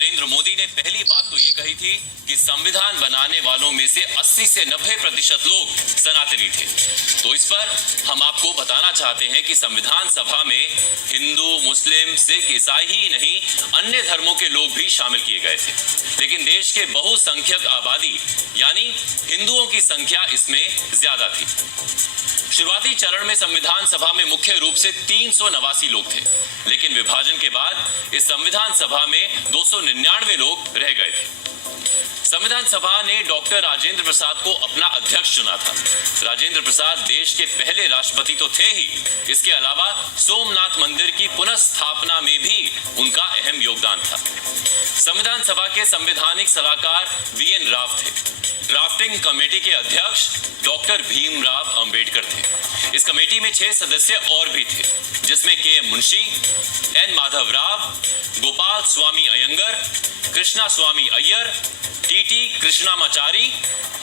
नरेंद्र मोदी ने पहली बात तो ये कही थी कि संविधान बनाने वालों में से 80 से 90% लोग सनातनी थे। तो इस पर हम आपको बताना चाहते हैं कि संविधान सभा में हिंदू, मुस्लिम, सिख, ईसाई ही नहीं अन्य धर्मों के लोग भी शामिल किए गए थे, लेकिन देश के बहुसंख्यक आबादी यानी हिंदुओं की संख्या इसमें ज्यादा थी। शुरुआती चरण में संविधान सभा में मुख्य रूप से 389 लोग थे, लेकिन विभाजन के बाद इस संविधान सभा में 299 लोग रह गए थे। संविधान सभा ने डॉक्टर राजेंद्र प्रसाद को अपना अध्यक्ष चुना था। राजेंद्र प्रसाद देश के पहले राष्ट्रपति तो थे ही, इसके अलावा सोमनाथ मंदिर की पुनर्स्थापना में भी उनका अहम योगदान था। संविधान सभा के संवैधानिक सलाहकार VN राव थे। ड्राफ्टिंग कमेटी के अध्यक्ष डॉक्टर भीमराव अंबेडकर थे। इस कमेटी में 6 सदस्य और भी थे, जिसमें KM मुंशी, N माधव राव, गोपाल स्वामी अयंगर, कृष्णा स्वामी अय्यर, TT कृष्णामाचारी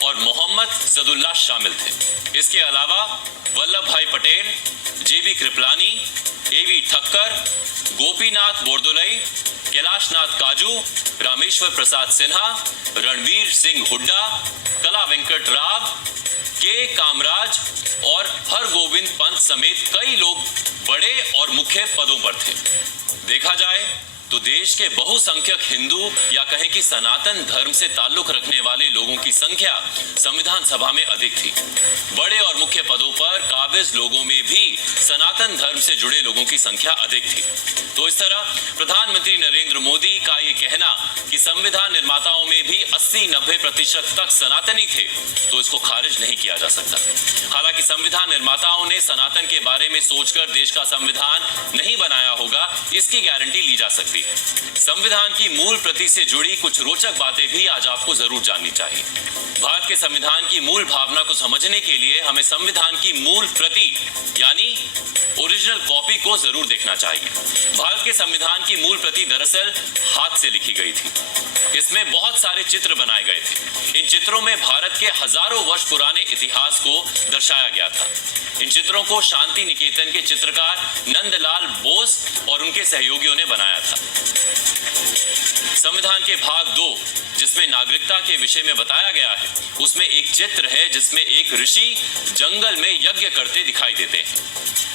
और मोहम्मद सदुल्ला शामिल थे। इसके अलावा वल्लभ भाई पटेल, JB कृपलानी, AV ठक्कर, गोपीनाथ बोरदोलई, कैलाशनाथ काजू, रामेश्वर प्रसाद सिन्हा, रणवीर सिंह हुड्डा, कला वेंकट राव, K कामराज और हरगोविंद पंत समेत कई लोग बड़े और मुख्य पदों पर थे। देखा जाए तो देश के बहुसंख्यक हिंदू या कहें कि सनातन धर्म से ताल्लुक रखने वाले लोगों की संख्या संविधान सभा में अधिक थी। बड़े और मुख्य पदों पर काबिज लोगों में भी सनातन धर्म से जुड़े लोगों की संख्या अधिक थी। तो इस तरह प्रधानमंत्री नरेंद्र मोदी का ये कहना कि संविधान निर्माताओं में भी 80-90% तक सनातनी थे, तो इसको खारिज नहीं किया जा सकता। हालांकि संविधान निर्माताओं ने सनातन के बारे में सोचकर देश का संविधान नहीं बनाया होगा, इसकी गारंटी ली जा सकती। संविधान की मूल प्रति से जुड़ी कुछ रोचक बातें भी आज आपको जरूर जाननी चाहिए। भारत के संविधान की मूल भावना को समझने के लिए हमें संविधान की मूल प्रति यानी ओरिजिनल कॉपी को जरूर देखना चाहिए। भारत के संविधान की मूल प्रति दरअसल हाथ से लिखी गई थी। इसमें बहुत सारे चित्र बनाए गए थे। इन चित्रों में भारत के हजारों वर्ष पुराने इतिहास को दर्शाया गया था। इन चित्रों को शांति निकेतन के चित्रकार नंदलाल बोस और उनके सहयोगियों ने बनाया था। संविधान के भाग 2, जिसमें नागरिकता के विषय में बताया गया है, उसमें एक चित्र है जिसमें एक ऋषि जंगल में यज्ञ करते दिखाई देते हैं।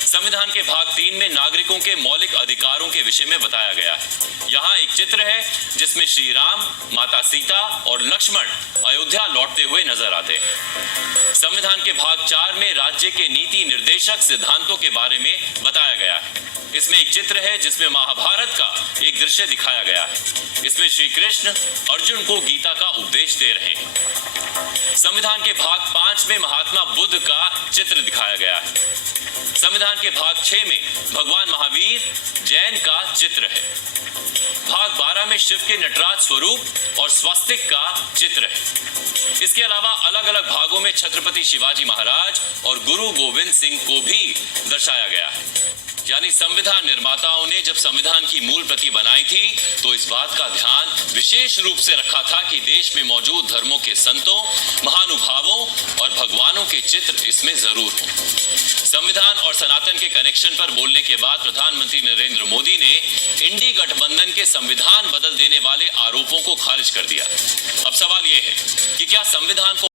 संविधान के भाग 3 में नागरिकों के मौलिक अधिकारों के विषय में बताया गया है। यहाँ एक चित्र है जिसमें श्री राम, माता सीता और लक्ष्मण अयोध्या लौटते हुए नजर आते हैं। संविधान के भाग 4 में राज्य के नीति निर्देशक सिद्धांतों के बारे में बताया गया है। इसमें एक चित्र है जिसमें महाभारत का एक दृश्य दिखाया गया है। इसमें श्री कृष्ण अर्जुन को गीता का उपदेश दे रहे हैं। संविधान के भाग 5 में महात्मा बुद्ध का चित्र दिखाया गया है। संविधान के भाग 6 में भगवान महावीर जैन का चित्र है। भाग 12 में शिव के नटराज स्वरूप और स्वस्तिक का चित्र है। इसके अलावा अलग अलग भागों में छत्रपति शिवाजी महाराज और गुरु गोविंद सिंह को भी दर्शाया गया है। यानी संविधान निर्माताओं ने जब संविधान की मूल प्रति बनाई थी तो इस बात का ध्यान विशेष रूप से रखा था कि देश में मौजूद धर्मों के संतों, महानुभावों और भगवानों के चित्र इसमें जरूर हों। संविधान और सनातन के कनेक्शन पर बोलने के बाद प्रधानमंत्री नरेंद्र मोदी ने इंडी गठबंधन के संविधान बदल देने वाले आरोपों को खारिज कर दिया। अब सवाल यह है कि क्या संविधान को